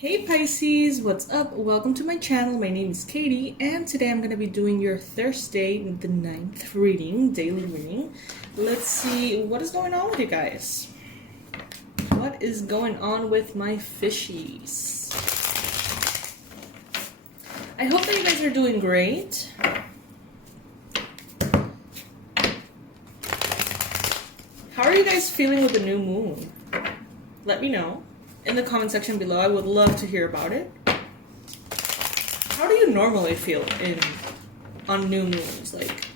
Hey Pisces, what's up? Welcome to my channel. My name is Katie, and today I'm going to be doing your Thursday, the 9th reading, daily reading. Let's see what is going on with you guys. What is going on with my fishies? I hope that you guys are doing great. How are you guys feeling with the new moon? Let me know in the comment section below. I would love to hear about it. How do you normally feel on new moons? Like,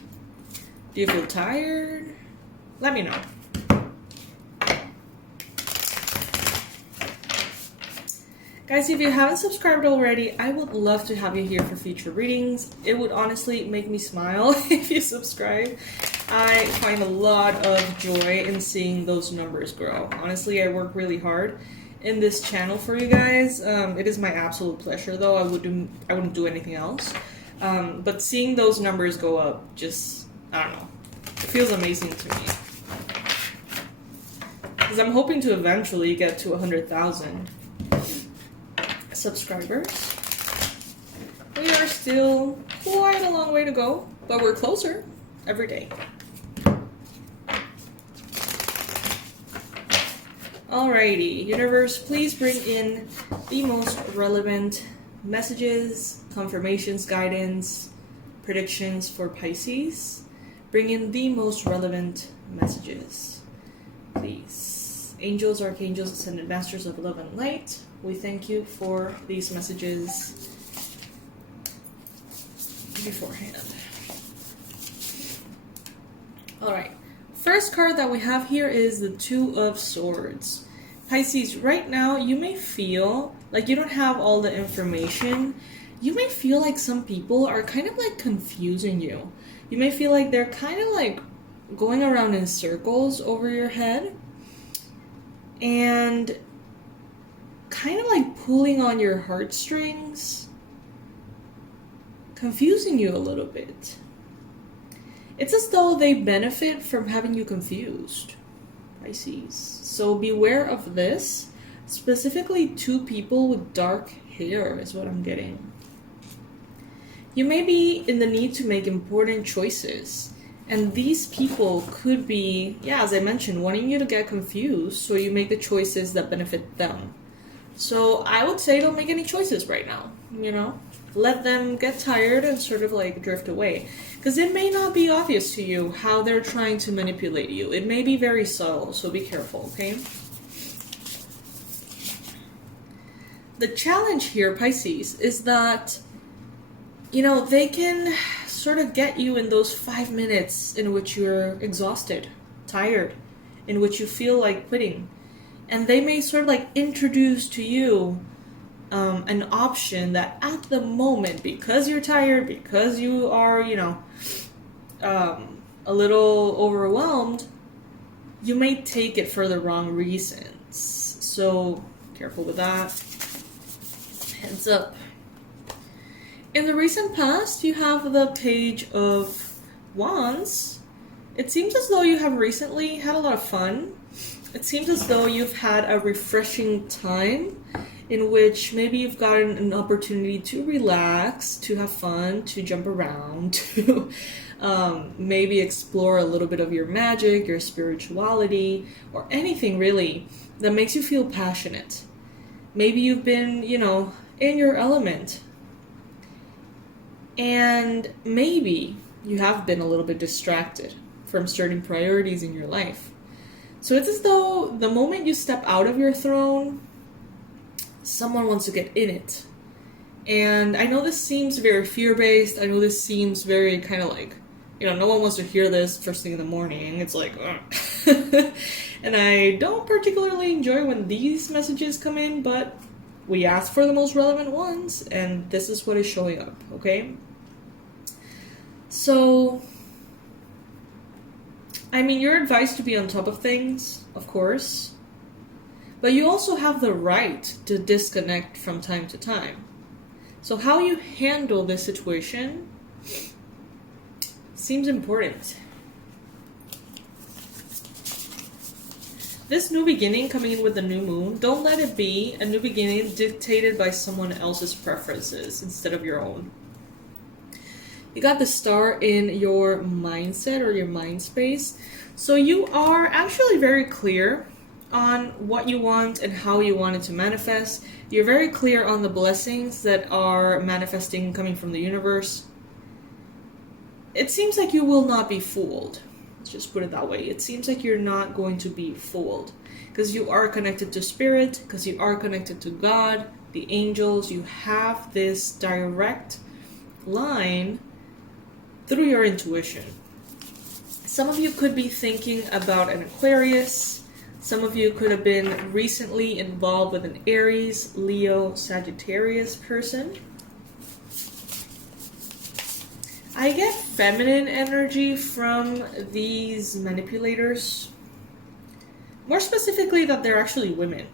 do you feel tired? Let me know. Guys, if you haven't subscribed already, I would love to have you here for future readings. It would honestly make me smile if you subscribe. I find a lot of joy in seeing those numbers grow. Honestly, I work really hard in this channel for you guys. It is my absolute pleasure, though. I wouldn't do anything else. But seeing those numbers go up, just, I don't know, it feels amazing to me. Because I'm hoping to eventually get to 100,000 subscribers. We are still quite a long way to go, but we're closer every day. Alrighty, universe, please bring in the most relevant messages, confirmations, guidance, predictions for Pisces. Bring in the most relevant messages, please. Angels, archangels, ascended masters of love and light, we thank you for these messages beforehand. Alright. First card that we have here is the Two of Swords. Pisces, right now you may feel like you don't have all the information. You may feel like some people are kind of like confusing you. You may feel like they're kind of like going around in circles over your head and kind of like pulling on your heartstrings, confusing you a little bit. It's as though they benefit from having you confused, Pisces. So beware of this. Specifically, two people with dark hair is what I'm getting. You may be in the need to make important choices. And these people could be, as I mentioned, wanting you to get confused so you make the choices that benefit them. So I would say don't make any choices right now, you know? Let them get tired and sort of like drift away. Because it may not be obvious to you how they're trying to manipulate you. It may be very subtle, so be careful, okay? The challenge here, Pisces, is that, you know, they can sort of get you in those 5 minutes in which you're exhausted, tired, in which you feel like quitting. And they may sort of like introduce to you an option that at the moment, because you're tired, because you are, you know, a little overwhelmed, you may take it for the wrong reasons. So careful with that. Heads up. In the recent past, you have the Page of Wands. It seems as though you have recently had a lot of fun. It seems as though you've had a refreshing time in which maybe you've gotten an opportunity to relax, to have fun, to jump around, to maybe explore a little bit of your magic, your spirituality, or anything really that makes you feel passionate. Maybe you've been, you know, in your element. And maybe you have been a little bit distracted from certain priorities in your life. So it's as though the moment you step out of your throne, someone wants to get in it. And I know this seems very fear-based. I know this seems very kind of like, you know, no one wants to hear this first thing in the morning. It's like, and I don't particularly enjoy when these messages come in, but we asked for the most relevant ones, and this is what is showing up, okay? So, I mean, you're advised to be on top of things, of course. But you also have the right to disconnect from time to time. So how you handle this situation seems important. this new beginning coming in with the new moon, don't let it be a new beginning dictated by someone else's preferences instead of your own. You got the star in your mindset or your mind space. So you are actually very clear on what you want and how you want it to manifest. You're very clear on the blessings that are manifesting coming from the universe. It seems like you will not be fooled. Let's just put it that way. It seems like you're not going to be fooled because you are connected to spirit, because you are connected to God, the angels. You have this direct line through your intuition. Some of you could be thinking about an Aquarius. Some of you could have been recently involved with an Aries, Leo, Sagittarius person. I get feminine energy from these manipulators. More specifically, that they're actually women.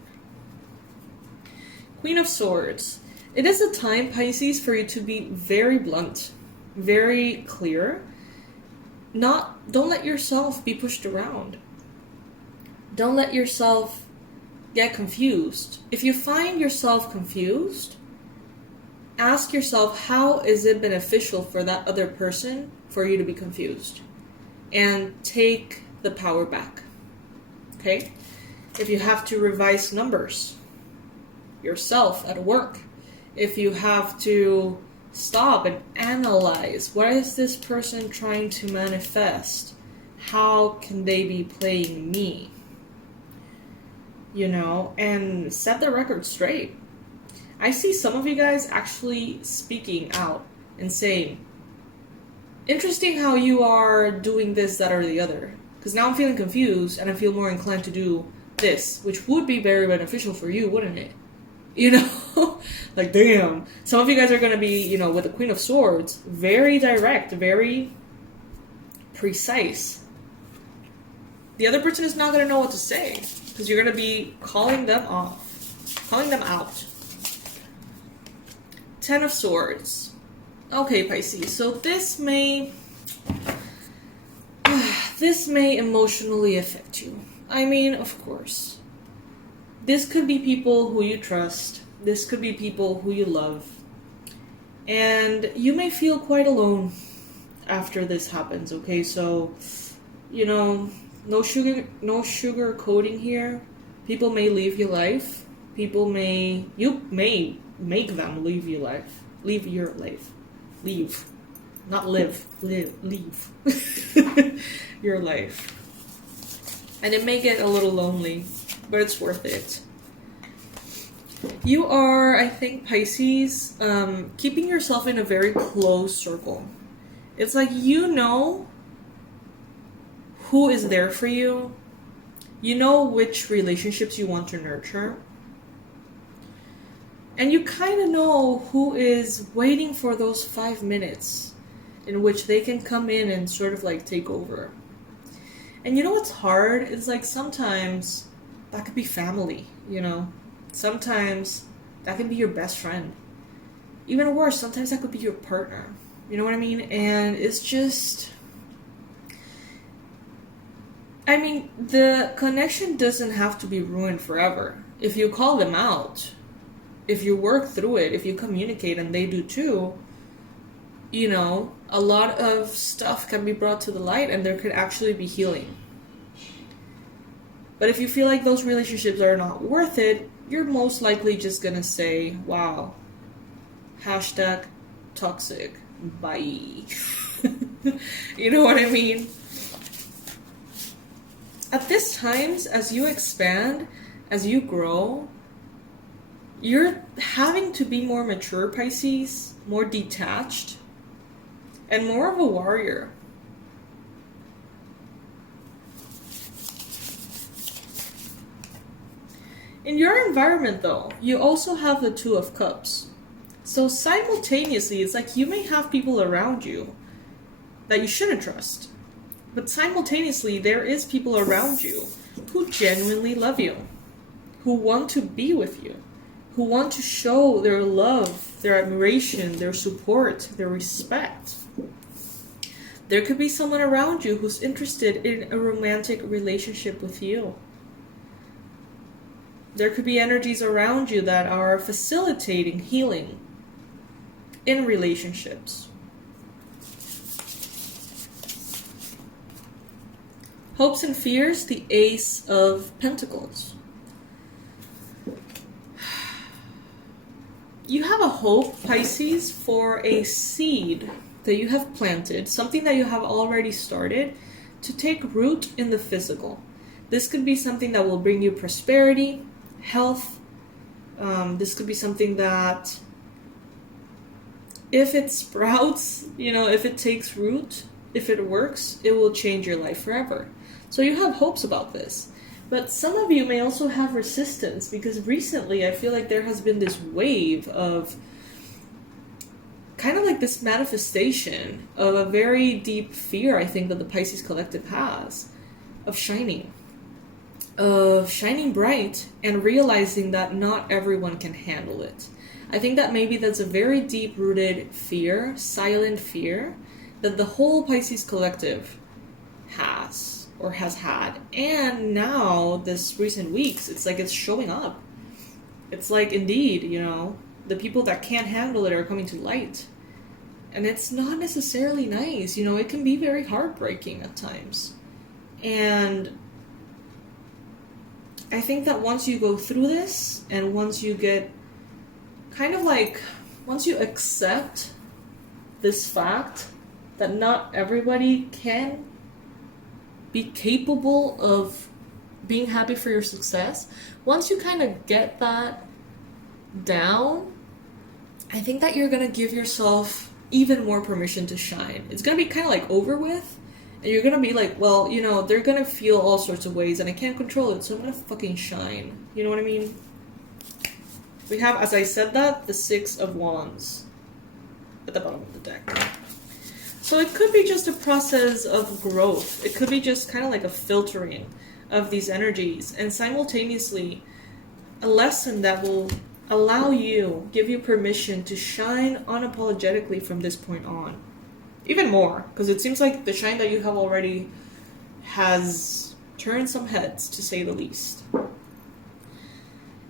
Queen of Swords. It is a time, Pisces, for you to be very blunt, very clear. Don't let yourself be pushed around. Don't let yourself get confused. If you find yourself confused, ask yourself, how is it beneficial for that other person for you to be confused? And take the power back. Okay? If you have to revise numbers yourself at work, if you have to stop and analyze, what is this person trying to manifest? How can they be playing me? You know, and set the record straight. I see some of you guys actually speaking out and saying, interesting how you are doing this, that, or the other. Because now I'm feeling confused and I feel more inclined to do this, which would be very beneficial for you, wouldn't it? You know, like, damn. Some of you guys are going to be, you know, with the Queen of Swords, very direct, very precise. The other person is not going to know what to say because you're going to be calling them off, calling them out. Ten of Swords. Okay, Pisces. So this may emotionally affect you. I mean, of course. This could be people who you trust. This could be people who you love. And you may feel quite alone after this happens, okay? So, you know, no sugar coating here. People may leave your life. You may make them leave your life. Leave your life. Leave. Not live. Leave. Your life. And it may get a little lonely, but it's worth it. You are, I think, Pisces, keeping yourself in a very close circle. It's like you know who is there for you. You know which relationships you want to nurture. And you kind of know who is waiting for those 5 minutes in which they can come in and sort of like take over. And you know what's hard? It's like sometimes that could be family, you know? Sometimes that can be your best friend. Even worse, sometimes that could be your partner. You know what I mean? And it's just... I mean, the connection doesn't have to be ruined forever. If you call them out, if you work through it, if you communicate, and they do too, you know, a lot of stuff can be brought to the light and there could actually be healing. But if you feel like those relationships are not worth it, you're most likely just gonna say, wow, hashtag toxic, bye. You know what I mean? At this times, as you expand, as you grow, you're having to be more mature, Pisces, more detached, and more of a warrior. In your environment, though, you also have the Two of Cups. So simultaneously, it's like you may have people around you that you shouldn't trust. But simultaneously, there is people around you who genuinely love you, who want to be with you, who want to show their love, their admiration, their support, their respect. There could be someone around you who's interested in a romantic relationship with you. There could be energies around you that are facilitating healing in relationships. Hopes and fears, the Ace of Pentacles. You have a hope, Pisces, for a seed that you have planted, something that you have already started, to take root in the physical. This could be something that will bring you prosperity, health. This could be something that, if it sprouts, if it takes root, if it works, it will change your life forever. So you have hopes about this. But some of you may also have resistance, because recently I feel like there has been this wave of kind of like this manifestation of a very deep fear, I think, that the Pisces collective has of shining bright and realizing that not everyone can handle it. I think that maybe that's a very deep-rooted fear, silent fear, that the whole Pisces collective has or has had. And now, this recent weeks, it's like it's showing up. It's like, indeed, the people that can't handle it are coming to light. And it's not necessarily nice. It can be very heartbreaking at times. And I think that once you go through this, and once you get once you accept this fact that not everybody can be capable of being happy for your success, once you kind of get that down, I think that you're going to give yourself even more permission to shine. It's going to be kind of like over with, and you're going to be like, well, they're going to feel all sorts of ways, and I can't control it, so I'm going to fucking shine. You know what I mean? We have, as I said that, the Six of Wands at the bottom of the deck. So it could be just a process of growth. It could be just kind of like a filtering of these energies, and simultaneously a lesson that will give you permission to shine unapologetically from this point on. Even more, because it seems like the shine that you have already has turned some heads, to say the least.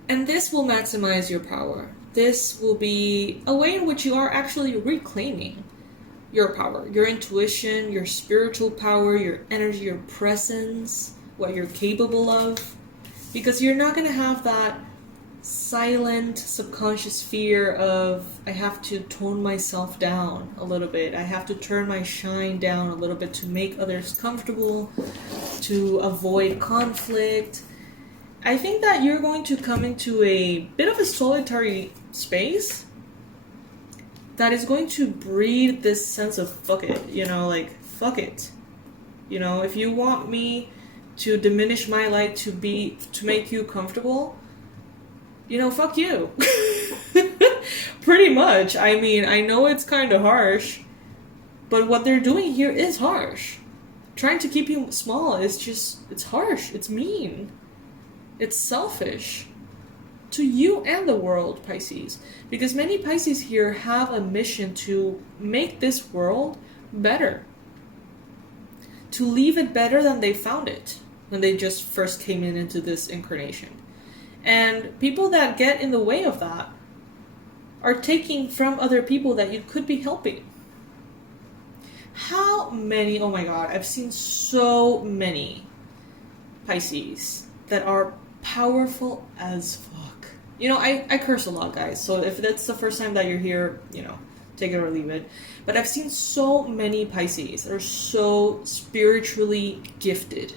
And this will maximize your power. This will be a way in which you are actually reclaiming your power, your intuition, your spiritual power, your energy, your presence, what you're capable of. Because you're not going to have that silent, subconscious fear of, I have to tone myself down a little bit. I have to turn my shine down a little bit to make others comfortable, to avoid conflict. I think that you're going to come into a bit of a solitary space that is going to breed this sense of fuck it, fuck it. If you want me to diminish my light to make you comfortable, fuck you. Pretty much. I mean, I know it's kind of harsh, but what they're doing here is harsh. Trying to keep you small is it's harsh, it's mean. It's selfish to you and the world, Pisces. Because many Pisces here have a mission to make this world better. To leave it better than they found it when they just first came into this incarnation. And people that get in the way of that are taking from other people that you could be helping. How many, oh my god, I've seen so many Pisces that are powerful as fuck. I curse a lot, guys, so if that's the first time that you're here, take it or leave it. But I've seen so many Pisces that are so spiritually gifted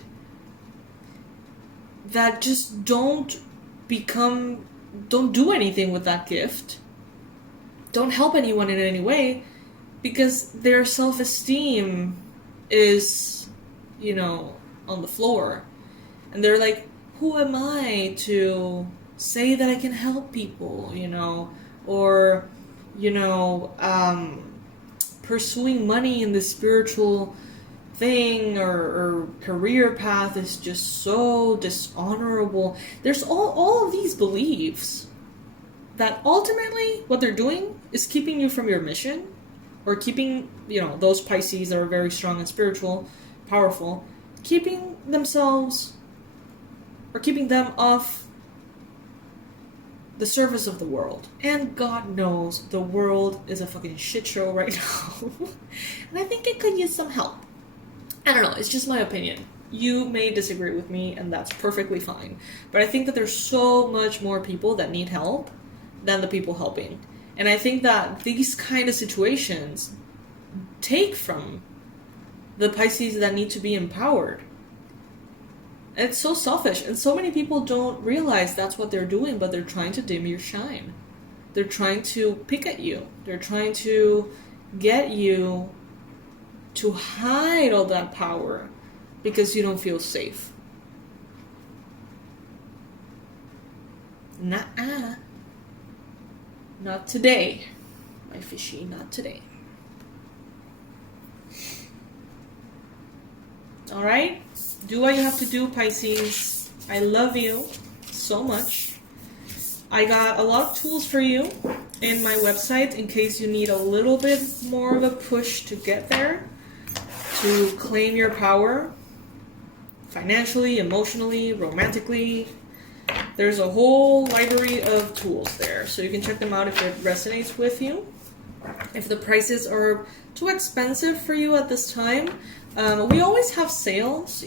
that just don't do anything with that gift, don't help anyone in any way, because their self-esteem is, on the floor. And they're like, who am I to say that I can help people, or, pursuing money in the spiritual thing or career path is just so dishonorable. There's all of these beliefs that ultimately what they're doing is keeping you from your mission, or keeping, those Pisces that are very strong and spiritual, powerful, keeping them off the service of the world. And God knows the world is a fucking shit show right now. And I think it could use some help. I don't know, it's just my opinion. You may disagree with me, and that's perfectly fine. But I think that there's so much more people that need help than the people helping. And I think that these kind of situations take from the Pisces that need to be empowered. And it's so selfish, and so many people don't realize that's what they're doing, but they're trying to dim your shine. They're trying to pick at you. They're trying to get you to hide all that power because you don't feel safe. Nuh-uh. Not today, my fishy, not today. Alright? Do what you have to do, Pisces. I love you so much. I got a lot of tools for you in my website in case you need a little bit more of a push to get there, to claim your power financially, emotionally, romantically. There's a whole library of tools there, so you can check them out if it resonates with you. If the prices are too expensive for you at this time, we always have sales,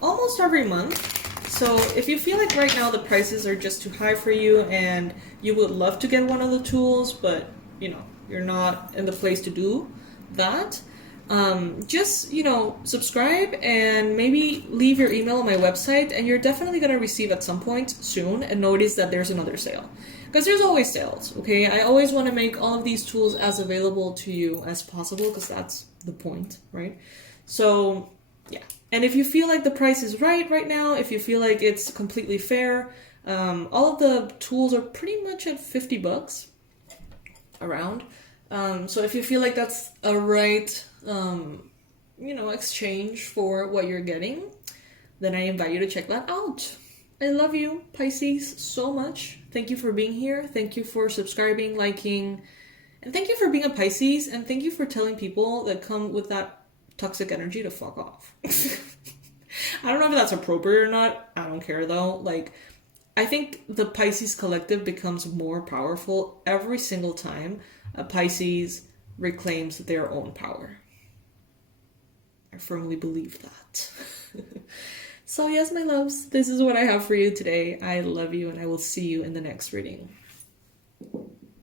almost every month. So if you feel like right now the prices are just too high for you and you would love to get one of the tools, but you're not in the place to do that, just subscribe and maybe leave your email on my website, and you're definitely going to receive at some point soon and notice that there's another sale, because there's always sales. Okay, I always want to make all of these tools as available to you as possible, because that's the point, right? So yeah, and if you feel like the price is right now, if you feel like it's completely fair, all of the tools are pretty much at $50 around. So if you feel like that's a right exchange for what you're getting, then I invite you to check that out. I love you, Pisces, so much. Thank you for being here. Thank you for subscribing, liking, and thank you for being a Pisces, and thank you for telling people that come with that toxic energy to fuck off. I don't know if that's appropriate or not. I don't care though. I think the Pisces collective becomes more powerful every single time a Pisces reclaims their own power. I firmly believe that. So yes, my loves, this is what I have for you today. I love you, and I will see you in the next reading.